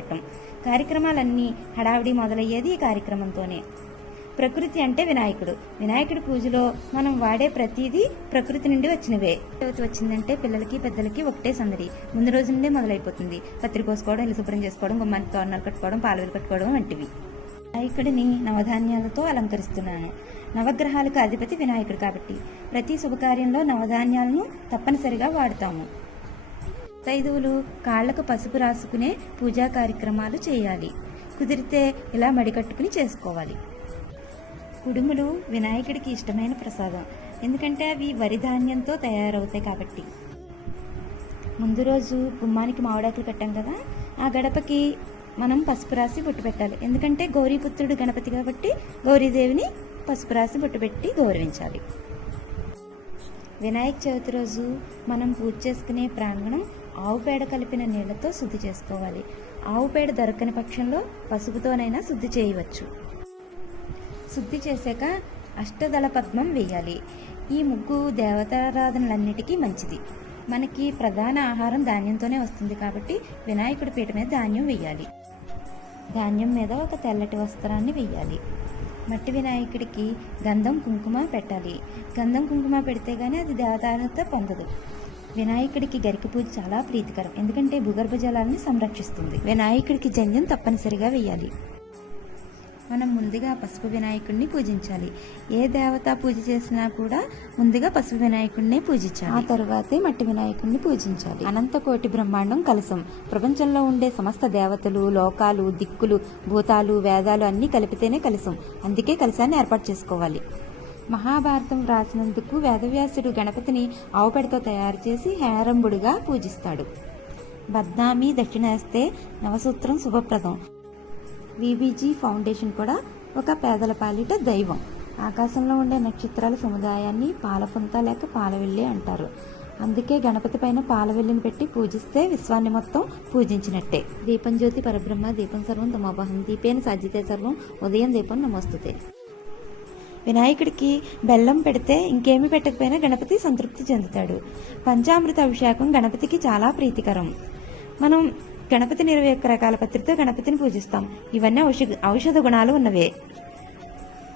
మొదలుపెట్టం కార్యక్రమాలన్నీ హడావిడి మొదలయ్యేది ఈ కార్యక్రమంతోనే. ప్రకృతి అంటే వినాయకుడు. వినాయకుడి పూజలో మనం వాడే ప్రతిదీ ప్రకృతి నుండి వచ్చినవే. చవితి వచ్చిందంటే పిల్లలకి పెద్దలకి ఒకటే సందడి. ముందు రోజు నుండే మొదలైపోతుంది. పత్రిక కోసుకోవడం ఇల్లు శుభ్రం చేసుకోవడం గుమ్మానికి తోరణాలు కట్టుకోవడం పాలవీలు కట్టుకోవడం వంటివి. వినాయకుడిని నవధాన్యాలతో అలంకరిస్తున్నాను. నవగ్రహాలకు అధిపతి వినాయకుడు కాబట్టి ప్రతి శుభకార్యంలో నవధాన్యాలను తప్పనిసరిగా వాడతాము. తైదువులు కాళ్ళకు పసుపు రాసుకునే పూజా కార్యక్రమాలు చేయాలి. కుదిరితే ఇలా మడికట్టుకుని చేసుకోవాలి. కుడుములు వినాయకుడికి ఇష్టమైన ప్రసాదం. ఎందుకంటే అవి వరి ధాన్యంతో తయారవుతాయి కాబట్టి. ముందు రోజు గుమ్మానికి మావిడాకులు కట్టాం కదా ఆ గడపకి మనం పసుపు రాసి బొట్టు పెట్టాలి. ఎందుకంటే గౌరీపుత్రుడు గణపతి కాబట్టి గౌరీదేవిని పసుపు రాసి బొట్టు పెట్టి గౌరవించాలి. వినాయక చవితి రోజు మనం పూజ చేసుకునే ప్రాంగణం ఆవు పేడ కలిపిన నీళ్ళతో శుద్ధి చేసుకోవాలి. ఆవు పేడ దొరకని పక్షంలో పసుపుతోనైనా శుద్ధి చేయవచ్చు. శుద్ధి చేశాక అష్టదళ పద్మం వేయాలి. ఈ ముగ్గు దేవతారాధనలన్నిటికీ మంచిది. మనకి ప్రధాన ఆహారం ధాన్యంతోనే వస్తుంది కాబట్టి వినాయకుడి పీట మీద ధాన్యం వేయాలి. ధాన్యం మీద ఒక తెల్లటి వస్త్రాన్ని వేయాలి. మట్టి వినాయకుడికి గంధం కుంకుమ పెట్టాలి. గంధం కుంకుమ పెడితే గానీ అది దేవతార్హత పొందదు. వినాయకుడికి గరిక పూజ చాలా ప్రీతికరం. ఎందుకంటే భూగర్భ జలాలను సంరక్షిస్తుంది. వినాయకుడికి జంజం తప్పనిసరిగా వేయాలి. మనం ముందుగా పసుపు వినాయకుడిని పూజించాలి. ఏ దేవత పూజ చేసినా కూడా ముందుగా పసుపు వినాయకుడినే పూజించాలి. ఆ తరువాతే మట్టి వినాయకుడిని పూజించాలి. అనంతకోటి బ్రహ్మాండం కలసం ప్రపంచంలో ఉండే సమస్త దేవతలు లోకాలు దిక్కులు భూతాలు వేదాలు అన్నీ కలిపితేనే కలసం అందుకే కలసాన్ని ఏర్పాటు చేసుకోవాలి. మహాభారతం వ్రాసినందుకు వేదవ్యాసుడు గణపతిని ఆవుపెడతో తయారు చేసి హేరంబుడిగా పూజిస్తాడు. బద్నామి దక్షిణేస్తే నవసూత్రం శుభప్రదం. విబీజీ ఫౌండేషన్ కూడా ఒక పేదల పాలిట దైవం. ఆకాశంలో ఉండే నక్షత్రాల సముదాయాన్ని పాలపుంత లేక పాలవెల్లి అంటారు. అందుకే గణపతి పైన పాలవెల్లిని పెట్టి పూజిస్తే విశ్వాన్ని మొత్తం పూజించినట్టే. దీపం జ్యోతి పరబ్రహ్మ దీపం సర్వం తమోపహం దీపేన సాధ్యతే సర్వం ఉదయం దీపం నమోస్తుతే. వినాయకుడికి బెల్లం పెడితే ఇంకేమి పెట్టకపోయినా గణపతి సంతృప్తి చెందుతాడు. పంచామృత అభిషేకం గణపతికి చాలా ప్రీతికరం. మనం గణపతిని ఇరవై ఒక్క రకాల పత్రితో గణపతిని పూజిస్తాం. ఇవన్నీ ఔషధ ఔషధ గుణాలు ఉన్నవే.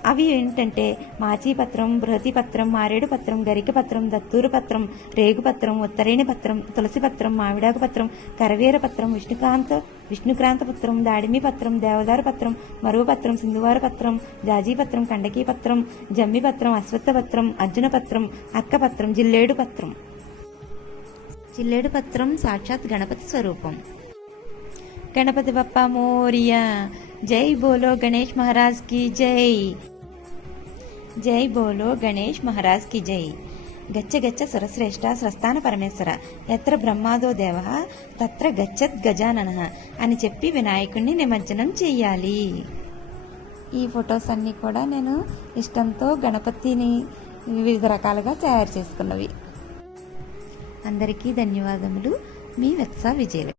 అవి ఏంటంటే మాచీపత్రం బృహతిపత్రం మారేడు పత్రం గరిక పత్రం దత్తూరు పత్రం రేగు పత్రం ఉత్తరేణి పత్రం తులసి పత్రం మామిడాకు పత్రం కరవీర పత్రం విష్ణుకాంత విష్ణుక్రాంత పత్రం దాడిమి పత్రం దేవదారు పత్రం మరువు పత్రం సింధువారు పత్రం జాజీ పత్రం కండకీ పత్రం జమ్మి పత్రం అశ్వత్థ పత్రం అర్జున పత్రం అక్క పత్రం జిల్లేడు పత్రం. జిల్లేడు పత్రం సాక్షాత్ గణపతి స్వరూపం. గణపతి బప్ప మోరియా. జై బోలో గణేష్ మహారాజ్కి జై. జై బోలో గణేష్ మహారాజ్కి జై. గచ్చ సురశ్రేష్ఠ స్వస్థాన పరమేశ్వర. ఎత్ర బ్రహ్మాదో దేవ తత్ర గచ్చత్ గజానన అని చెప్పి వినాయకుడిని నిమజ్జనం చెయ్యాలి. ఈ ఫొటోస్ అన్నీ కూడా నేను ఇష్టంతో గణపతిని వివిధ రకాలుగా తయారు చేసుకున్నవి. అందరికీ ధన్యవాదములు. మీ వెత్స విజయలక్ష్మి.